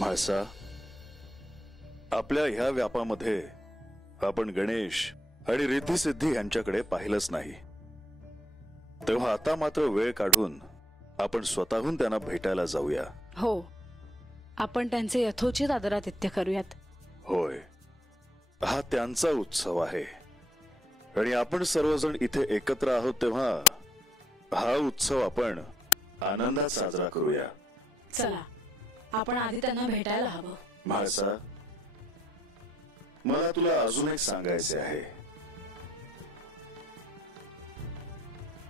म्हाळसा, आपल्या ह्या व्यापामध्ये आपण गणेश आणि रिद्धिसिद्धी यांच्याकडे पाहिलंच नाही. तेव्हा आता मात्र वेळ काढून आपण स्वतःहून त्यांना भेटायला जाऊया. हो, आपण त्यांचे यथोचित आदरातिथ्य करूयात. होय, हा त्यांचा उत्सव आहे आणि आपण सर्वजण इथे एकत्र आहोत, तेव्हा हा उत्सव आपण आनंदात साजरा करूया. चला, आपण आधी त्यांना भेटायला हवं. म्हाळसा, मला तुला अजून एक सांगायचे आहे.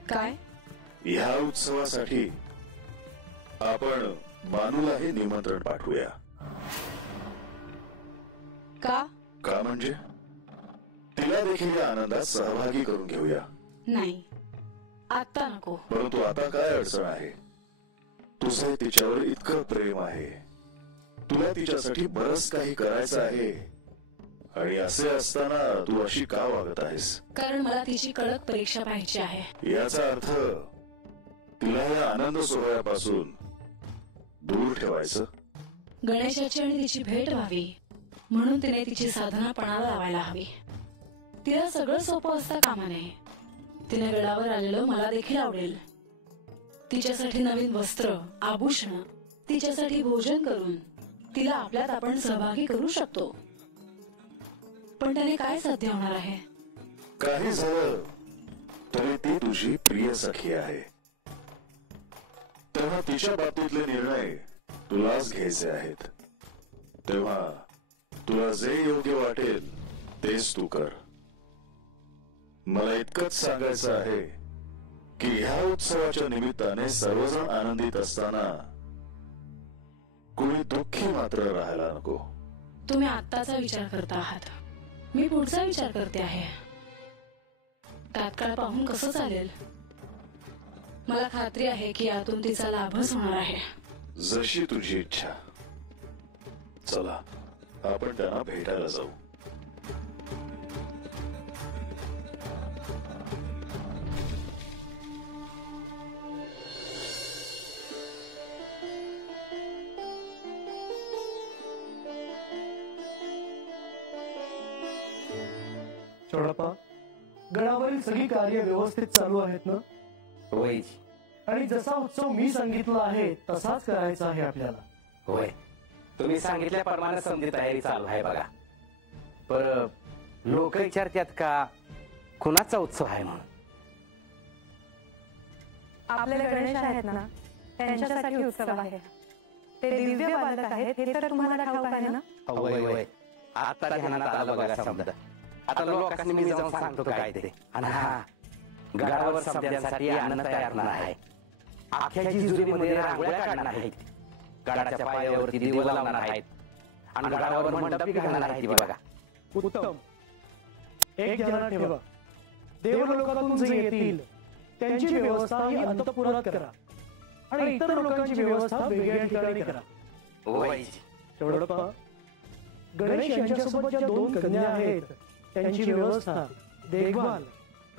काय? ह्या उत्सवासाठी आपण बानूलाही निमंत्रण पाठवूया. का? का म्हणजे तिला देखील या आनंदात सहभागी करून घेऊया. नाही, आता नको. परंतु आता काय अडचण आहे? तुझे तिच्यावर इतकं प्रेम आहे, तुला तिच्यासाठी बरंच काही करायचं आहे, आणि असे असताना तू अशी का वागत आहेस? कारण मला तिची कडक परीक्षा पाहिजे आहे. याचा अर्थ तिला या आनंद सोहळ्यापासून दूर ठेवायचं. गणेशाची आणि तिची भेट व्हावी म्हणून तिने तिची साधना पणाला लावायला हवी. तिला सगळं सोपं असता कामा नये. तिने गडावर आलेलं मला देखील आवडेल. तिच्यासाठी नवीन वस्त्र, आभूषण, तिच्यासाठी भोजन करून तिला आपल्यात आपण सहभागी करू शकतो. पण त्याने काय साध्य होणार आहे? काही झालं तरी ती तुझी प्रिय सखी आहे, तेव्हा तिच्या बाबतीतले निर्णय तुलाच घ्यायचे आहेत. तेव्हा तुला जे योग्य वाटेल तेच तू कर. मला इतकंच सांगायचं आहे की ह्या उत्सवाच्या निमित्ताने सर्वजण आनंदित असताना कोणी दुःखी मात्र राहायला नको. तुम्ही आत्ताचा विचार करता आहात, मी पुढचा विचार करते आहे. तात्काळ पाहून कसं चालेल? मला खात्री आहे की यातून तिचा लाभच होणार आहे. जशी तुझी इच्छा. चला, आपण त्यांना भेटायला जाऊ. चोडप्पा, गडावरील सगळी कार्य व्यवस्थित चालू आहेत ना? होय. आणि जसा उत्सव मी सांगितला आहे तसाच करायचा आहे आपल्याला. होय, तुम्ही सांगितल्याप्रमाणे समजी तयारी चालू आहे बघा. पर लोक विचारतात का कुणाचा उत्सव आहे म्हणून? आपले गणेश आहेत ना, त्यांच्यासाठी उत्सव आहे. ते दिव्य बालक आहेत हे तर तुम्हाला ठाऊक आहे ना? होय होय, आता ध्यानात आलं बघा समजा. आता लोकांनी मी जाऊन सांगतो काय ते. आणि हा, गडावर समजांसाठी अन्न तयार होणार आहे. अख्ख्या जिजुरीमध्ये रांगोळ्या काढणार आहेत, गडाच्या पायावरती दिवे लावणार आहेत आणि गडावर मंडपी घालणार आहेत बघा. उत्तम. एक ध्यानात ठेवा, देवलोकातून जे येतील त्यांची व्यवस्था ही अंतःपुरात करा आणि इतर लोकांची व्यवस्था वेगळ्या ठिकाणी करा. होय. चोडप्पा, गणेश यांच्यासोबत ज्या 2 कन्या आहेत त्यांची व्यवस्था, देखभाल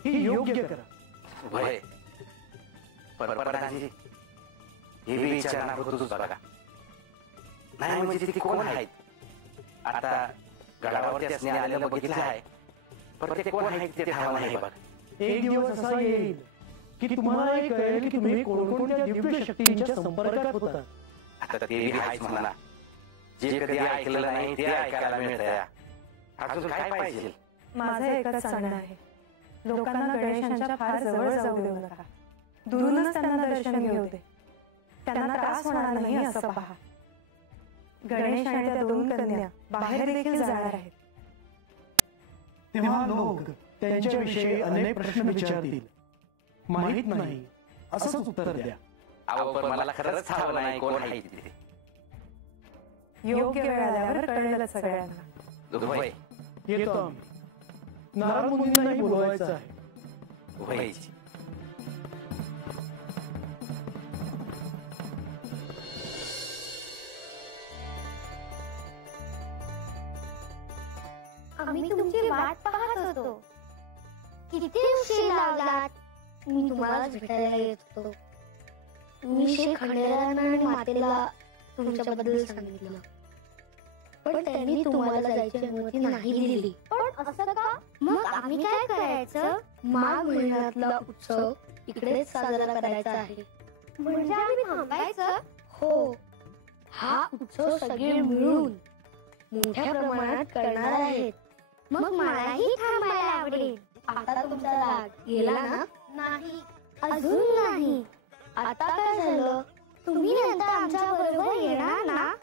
ही योग्य करा. होय. परपराजी हे विचारणार होतोच बघा. नाही म्हणजे ती कोण आहेत? आता गडावर त्यासने आलेलं बघितलं आहे, पण ते कोण आहेत ते ठाव नाही बघ. एक दिवस असा येईल की तुम्हाला हे कळेल की तुम्ही कोणकोणत्या दिव्य शक्तींच्या संपर्कात होता. आता ते आहेच म्हणा. जे कधी ऐकलं नाही ते ऐकायला मिळतंय. अजून काय पाहिजे? माझं एकच सांगणं आहे, लोकांना गणेशांच्या फार जवळ जाऊ देऊ नका. दुरूनच त्यांना दर्शन घेऊ दे. त्यांना त्रास होणार नाही असं पहा. गणेश आणि त्या 2 कन्या बाहेर देखील जाणार आहेत. तेव्हा लोक त्यांच्याविषयी अनेक प्रश्न विचारतील. माहित नाही असंच उत्तर द्या. अहो, पण मला खरंच ठाव नाही कोण आहे तिथे. योग्य वेळ आल्यावर कळेल सगळ्यांना. होय. येतो आम्ही. नारद मुनींनाही बोलवायचं आहे. होय. आम्ही तुमची वाट पाहत होतो. किती उशीर लावलात. मी तुम्हालाच भेटायला येत होतो. मी श्री खंडेरायांना आणि मातेला तुमच्याबद्दल सांगितलं. पण त्यांनी तुम्हाला जायची अनुमती नाही दिली. पण असं का? मग आम्ही काय करायचं? माघ महिन्यातला उत्सव इकडेच साजरा करायचा आहे. म्हणजे आम्ही थांबायचं? हो, हा उत्सव सगळे मिळून मोठ्या प्रमाणात करणार आहेत. मग मलाही थांबायला आवडेल. आता तुमचा राग गेला ना? नाही, अजून नाही. आता काय झालं? तुम्ही नंतर आमच्या बरोबर येणार ना?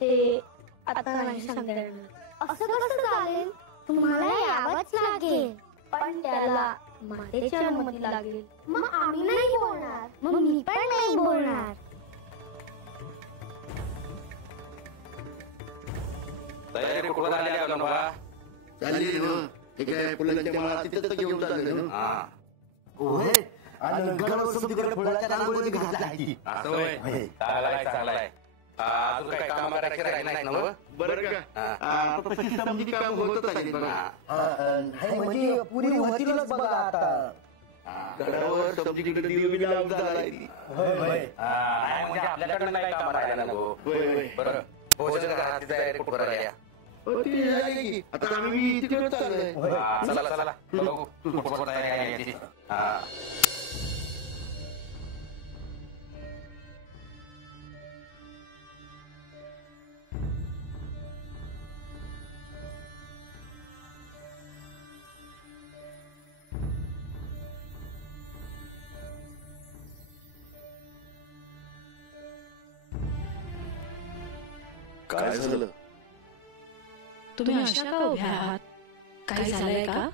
ते आता नाही सांगता येणार. असं कसं चालेल? तुम्हाला यावंच लागेल. पण त्याला मातेची अनुमती लागेल. मग आम्ही नाही बोलणार. मग मी पण नाही बोलणार. तयारी कुठं झाली आहे बाबा? चालली ना. हे काय फुलांच्या माळा तिथं घेऊन चालले ना. हा होय. आणि गडावर सगळीकडे फुलाच्या रांगोळी घातल्या आहे. असं होय. चांगलाय चांगलाय. अजून काही काम करायचे राहिले नाही ना? बरं का? आता तशी समजी काम होतच आहे बघा. हे म्हणजे पुरी होतीलच बघा आता. गडावर समजीकडे दिवे लावून झालाय. नाही म्हणजे आपल्याकडे नाही काम राहिलं ना गो. बरं भोजन घराची तयारी कुठं राहिल्या? ती आहे की. आता आम्ही तिकडे चाललोय. चला चला बघू तू कुठं तयारी आहे याची. काय झालं? तुम्ही अशा का उभ्या आहात? काय झालंय का?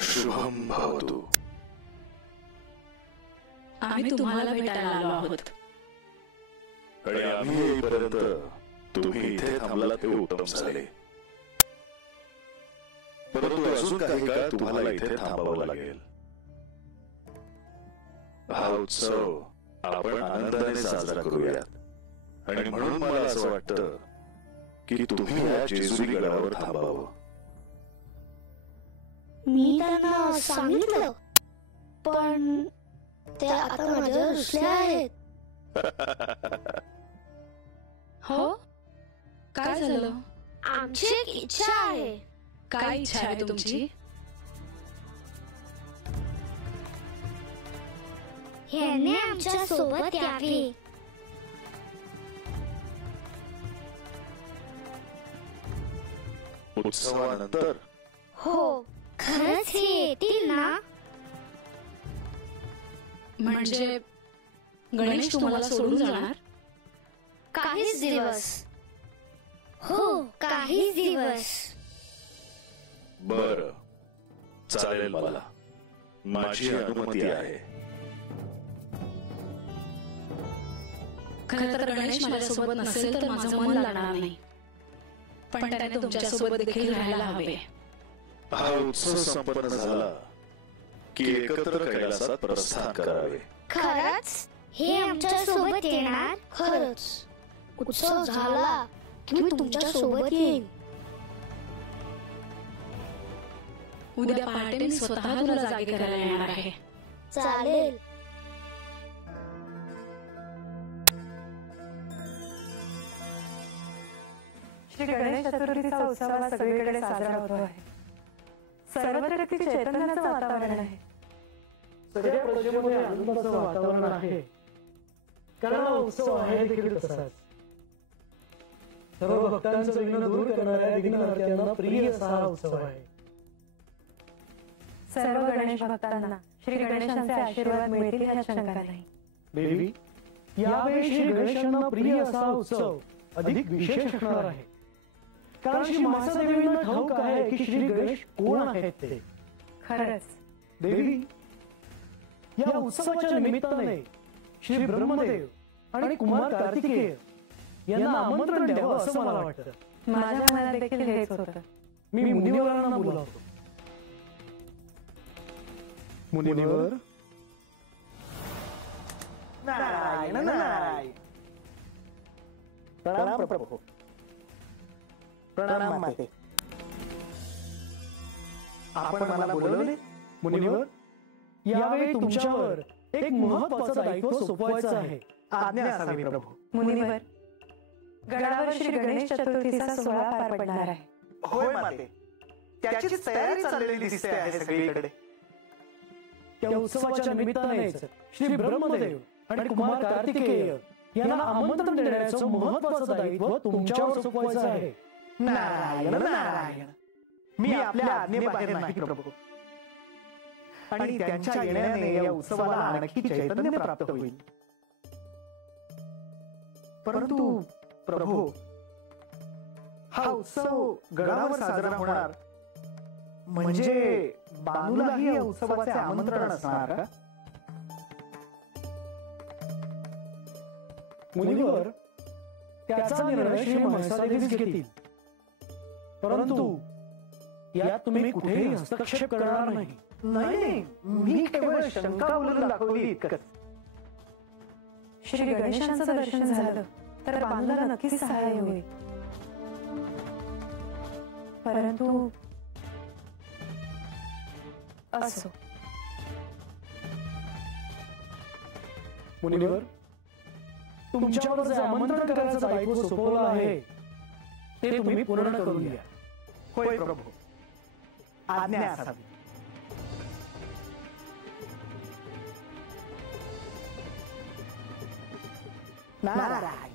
शुभम भवतु. आम्ही तुम्हाला भेटायला आलो आहोत. आणि आम्ही येईपर्यंत तुम्ही इथे थांबला ते उत्तम झाले. परंतु अजून काही काळ तुम्हाला इथे थांबावं लागेल. हा उत्सव आपण आनंदाने साजरा करूयात. आणि म्हणून मला असं वाटतं की तुम्ही या जेजुरी गडावर थांबावं. मी त्यांना सांगितलं, पण ते आता माझ्यावर रुसले आहेत. हो, काय झालं? आमची एक इच्छा आहे. काय इच्छा आहे तुमची? ह्याने आमच्या सोबत यावे. उत्सवानंतर? हो, खरंच हे येतील ना? म्हणजे गणेश तुम्हाला सोडून जाणार? काहीच दिवस. हो, काहीच दिवस. बर, चालेल. मला माझी अनुमती आहे. खरं तर गणेश माझ्यासोबत नसेल तर माझं मन लागणार नाही. पण त्याने तुमच्यासोबत देखील राहायला हवे. हा उत्सव संपन्न झाला की एकत्र कैलासात प्रस्थान करावे. खरंच हे आमच्या सोबत येणार? खरंच उत्सव झाला की मी तुमच्या सोबत येईन. उद्या पहाटे मी स्वतः तुला जागे करायला येणार आहे. चालेल. श्री गणेश चतुर्थीचा उत्सव हा सगळीकडे साजरा होतो आहे. सर्वत्र किती चैतन्याचं वातावरण आहे. सगळ्या प्रजेमध्ये आनंदाचं वातावरण आहे. कारण हा उत्सव आहे देखील तसाच. सर्व भक्तांचं विघ्न दूर करणाऱ्या विघ्नहर्त्यांना प्रिय असा हा उत्सव आहे. सर्व गणेश भक्तांना श्री गणेशांचे आशीर्वाद मिळतील ह्यात शंका नाही. देवी, यावेळी श्री गणेशांना प्रिय असा उत्सव अधिक विशेष असणार आहे. कारण श्री मासादेवींना ठाऊक आहे की श्री गणेश कोण आहेत ते. खरंच देवी, या उत्सवाच्या निमित्ताने श्री ब्रह्मदेव आणि कुमार कार्तिकेय यांना आमंत्रण द्यावं असं मला वाटतं. माझ्या मनात देखील हेच होतं. मी मुनिवरांना बोलावतो. मुनिवर, नारायण नारायण. प्रणाम प्रभू. प्रणाम माते. आपण मला बोलवले. मुनिवर, यावेळी तुमच्यावर एक महत्त्वाचं दायित्व सोपवायचं आहे. आज्ञा असावी प्रभू. मुनिवर, गडावर श्री गणेश चतुर्थीचा सोहळा पार पडणार आहे. होय माते, त्याची तयारी चाललेली दिसते आहे सगळीकडे. त्या उत्सवाच्या निमित्तानेच श्री ब्रह्मदेव आणि कुमार कार्तिकेय यांना आमंत्रण देण्याचं महत्त्वाचं दायित्व तुमच्यावर सोपवायचं आहे. नारायण नारायण, मी आपल्या आज्ञेबाहेर नाही प्रभू. आणि त्यांच्या येण्याने या उत्सवाला आणखी चैतन्य प्राप्त होईल. परंतु प्रभू, हा उत्सव गडावर साजरा होणार म्हणजे बानूलाही या उत्सवाचे आमंत्रण असणार का? मुनिवर, त्याचा निर्णय श्री महसादेवीच घेतील. परंतु यात तुम्ही कुठेही हस्तक्षेप करणार नाही. नाही, मी केवळ शंका उलगडून दाखवली इतकंच. श्री गणेशांचं दर्शन झालं तर बांधूला नक्कीच सहाय्य होईल. परंतु असो. मुनिवर, तुमच्यावर जे आमंत्रण करायचं दायित्व सोपवलं आहे ते तुम्ही पूर्ण करून घ्या. होय प्रभू, आज्ञा असावी. नारायण.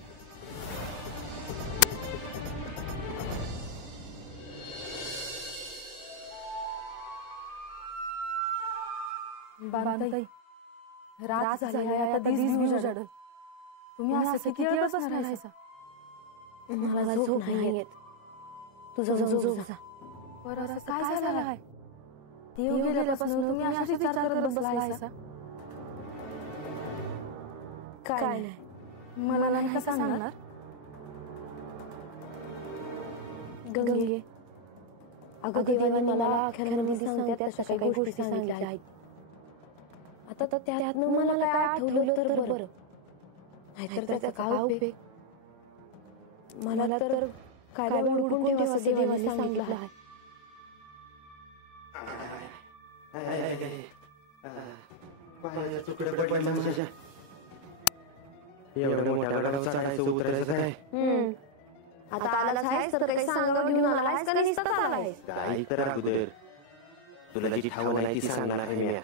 बांधाई, रात झाली आहे, आता दिस उजाडल. तुम्ही असं किती वेळ बसलायसा? मला झोप नाही येत. तुझं झोप जा. बरं, असं काय झालं आहे? देव गेल्यापासून तुम्ही अशाच विचार करत बसलायसा? काय नाही. मला नाही का सांगणार? गंगे, अगं देवाने मला अख्यामध्ये सांगते तशा काही गोष्टी सांगितल्या आहेत. आता तर त्यातनं मला काय आठवलं तर बरं, नाहीतर त्याचा काय उपयोग. मला तर काय उडकून ठेवा असं देवाने सांगितलं आहे. एवढं मोठ्या गडावर चढायचं उतरायचं काय? आता आलाच आहेस तर काही सांगावं घेऊन आलायस का नुसताच आलायस? काय तर अगोदर तुला जी ठाव नाही ती सांगणार आहे मी.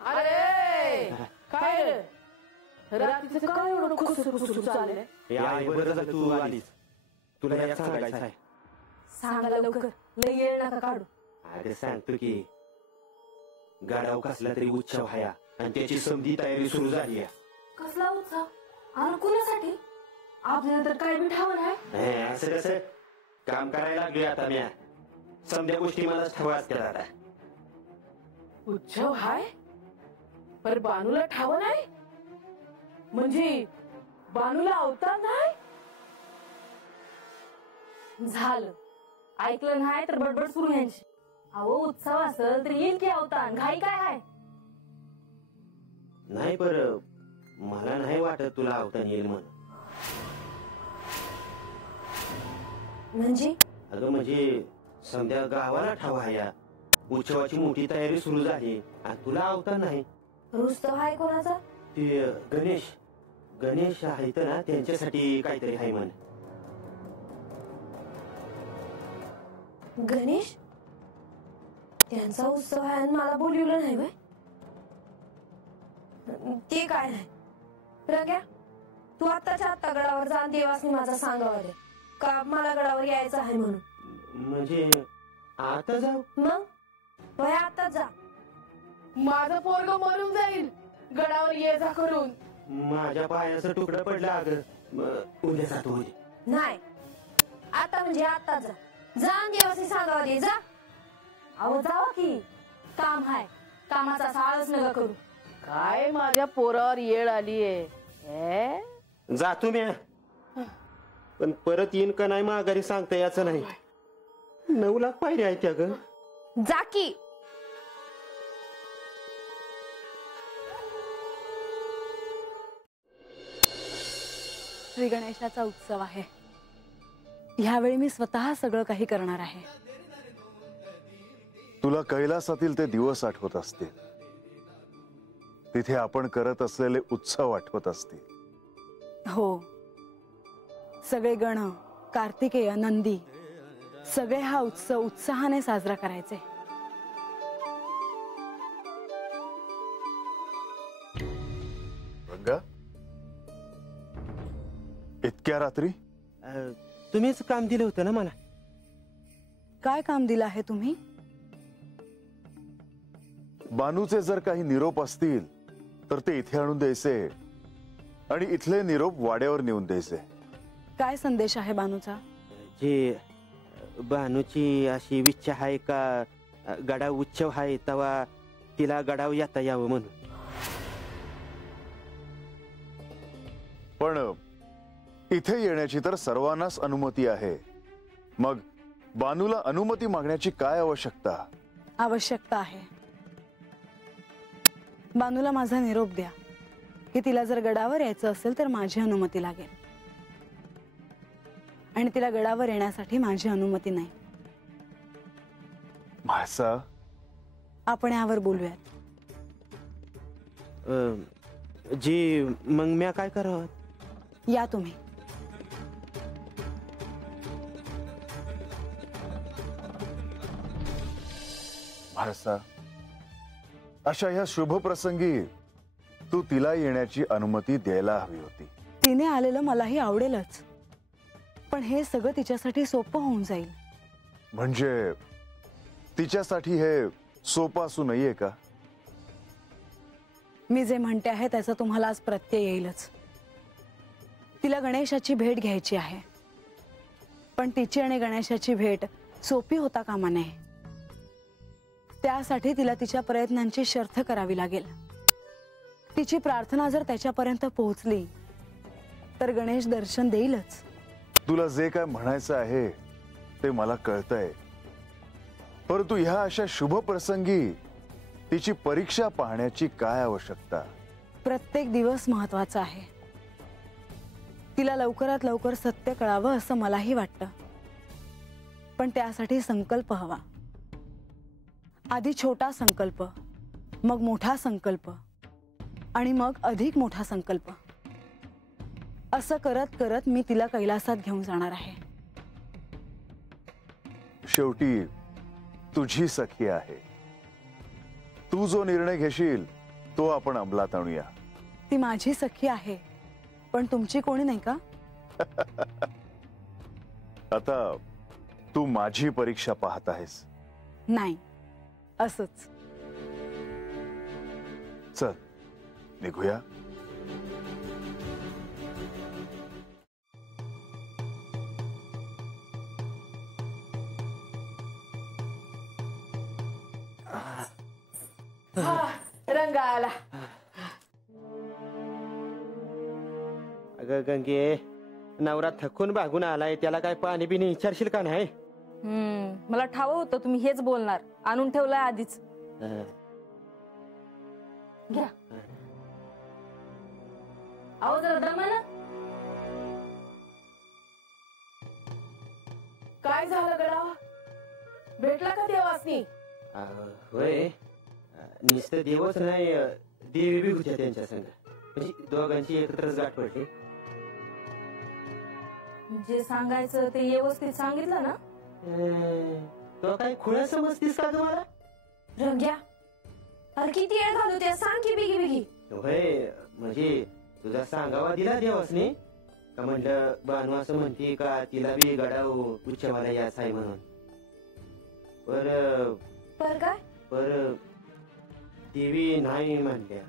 अरे काय रे, रात्रीचं काय एवढं खुसुर चाललंय? हे आई बरं झालं तू आलीस. तुला यात सांगायचं आहे. सांगा लवकर, लई येळ नका काढू. अरे सांगतो की, गडाव कसला तरी उत्सव आहे आणि त्याची समधी तयारी सुरू झाली आहे. कसला उत्सव? आणि कुणासाठी? आपल्याला तर काय बी ठाव नाही. असं कसं काम करायला लागलोय आता मी. समध्या गोष्टी मला ठाव असतात आता. उत्सव हाय पर बानूला ठाव नाही? म्हणजे बानूला अवतार नाही? झालं, ऐकलं नाही तर बडबड सुरू यांची. अहो, उत्सव असेल तर येईल की अवतार, घाई काय आहे? नाही, पर मला नाही वाटत तुला अवतार येईल म्हणून. म्हणजे? अगं म्हणजे समध्या गावाला ठाव आहे. उत्सवाची मोठी तयारी सुरू झाली आणि तुला अवतार नाही. रुस्तव आहे कोणाचा? ते गणेश आहेत ना, त्यांच्यासाठी काहीतरी आहे म्हण. गणेश? त्यांचा उत्सव आहे आणि मला बोलवलं नाही व्हय? ते काय नाही. रंग्या, तू आत्ताच्या आत्ता गडावर जा, देवासनी माझा सांगावा दे का मला गडावर यायचं आहे म्हणून. म्हणजे आता जाऊ? मग वय आता जा. माझं पोरग मरून जाईल गडावर ये जा करून. माझ्या पायाचं तुकडं पडलं. अगं उद्या जातो. नाही, आता म्हणजे आता जा. जा आणि देवासनी सांगावा दे, जा. अहो, जावा की, काम हाय. कामाचा साळच नका करू. काय माझ्या पोरावर येळ आलीये? जातो मी, पण परत येईन का नाही माघारी सांगता याचं नाही. 9 लाख पायऱ्या आहेत त्या ग. जा की. श्री गणेशाचा उत्सव आहे. ह्यावेळी मी स्वतः सगळं काही करणार आहे. तुला कैलासातील ते दिवस आठवत असतील, तिथे आपण करत असलेले उत्सव आठवत असतील. हो, सगळे गण, कार्तिकेय, नंदी सगळे हा उत्सव उत्साहाने साजरा करायचे. रंगा, इतक्या रात्री? तुम्हीच काम दिलं होतं ना मला. काय काम दिलं आहे तुम्ही? बानूचे जर काही निरोप असतील तर ते इथे आणून द्यायचे आणि इथले निरोप वाड्यावर नेऊन द्यायचे. काय संदेश आहे बानूचा? जी बानूची अशी इच्छा आहे का गडाव उत्सव आहे तेव्हा तिला गडाव येता यावं म्हणून. पण इथे येण्याची तर सर्वांनाच अनुमती आहे. मग बानूला अनुमती मागण्याची काय आवश्यकता? आवश्यकता आहे. बानूला माझा निरोप द्या की तिला जर गडावर यायचं असेल तर माझी अनुमती लागेल आणि तिला गडावर येण्यासाठी माझी अनुमती नाही. म्हाळसा, आपण यावर बोलूयात. जी मग म्या काय करावं? या तुम्ही. म्हाळसा, अशा ह्या शुभ प्रसंगी तू तिला येण्याची अनुमती द्यायला हवी होती. तिने आलेलं मलाही आवडेलच, पण हे सगळं तिच्यासाठी सोपं होऊन जाईल. म्हणजे तिच्यासाठी हे सोपं असू नये का? मी जे म्हणते आहे त्याचा तुम्हाला आज प्रत्यय येईलच. तिला गणेशाची भेट घ्यायची आहे, पण तिची आणि गणेशाची भेट सोपी होता कामा नये. त्यासाठी तिला तिच्या प्रयत्नांची शर्थ करावी लागेल. तिची प्रार्थना जर त्याच्यापर्यंत पोहोचली तर गणेश दर्शन देईलच. तुला जे काय म्हणायचं आहे ते मला कळतंय, परंतु ह्या अशा शुभ प्रसंगी तिची परीक्षा पाहण्याची काय आवश्यकता? प्रत्येक दिवस महत्वाचा आहे. तिला लवकरात लवकर सत्य कळावं असं मलाही वाटतं, पण त्यासाठी संकल्प हवा. आधी छोटा संकल्प, मग मोठा संकल्प आणि मग अधिक मोठा संकल्प. असं करत करत मी तिला कैलासात घेऊन जाणार आहे. शेवटी तुझी सखी आहे. तू जो निर्णय घेशील तो आपण अंमलात आणूया. ती माझी सखी आहे, पण तुमची कोणी नाही का? आता तू माझी परीक्षा पाहत आहेस. नाही, असंच. चल निघूया. रंग आला. अगं गंगे, नवरा थकून भागून आलाय, त्याला काय पाणी बिणी विचारशील का नाही? मला ठाव होतं तुम्ही हेच बोलणार. आणून ठेवलंय आधीच. घ्या. अहो जरा दमाना. काय झालं गडा? भेटला का देवासनी? होय, नुसतं देवच नाही, देवी बी होत्या त्यांच्या संग. म्हणजे दोघांची एकत्रच गाठ पडली. जे सांगायचं ते व्यवस्थित सांगितलं ना? तो काय खुळा समजतीस का तुम्हाला? रंग्या, अरे किती वेळ घालू त्या, सांग की बिगी बिगी. होय, म्हणजे तुझा सांगावा दिला देवासनी का? म्हणलं बानू असं म्हणते का तिला बी गडाव उच्चवाला यास आहे म्हणून. पर काय? पर देवी नाही म्हणल्या.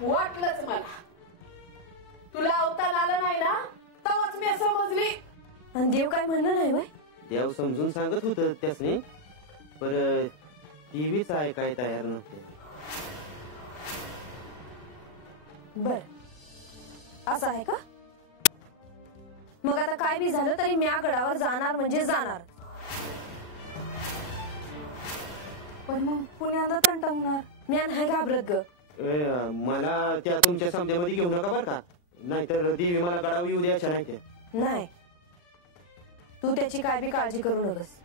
वाटलंच मला. तुला अवतार आलं नाही ना, तेव्हाच मी समजली. आणि देव काय म्हणलं नाही बाय? देव समजून सांगत होत त्यासनी, पर देवीच ऐकाय तयार नव्हते. बर, असं आहे का? मग आता काय बी झालं तरी म्या गडावर जाणार म्हणजे जाणार. पण मग पुण्याला तंटवणार. म्या नाही घाबरत ग. मला त्या तुमच्या समजामध्ये घेऊ नका बरं का, नाहीतर देवी मला गडावर येऊ द्यायच्या नाही. नाही, तू त्याची काय बी काळजी करू नकोस.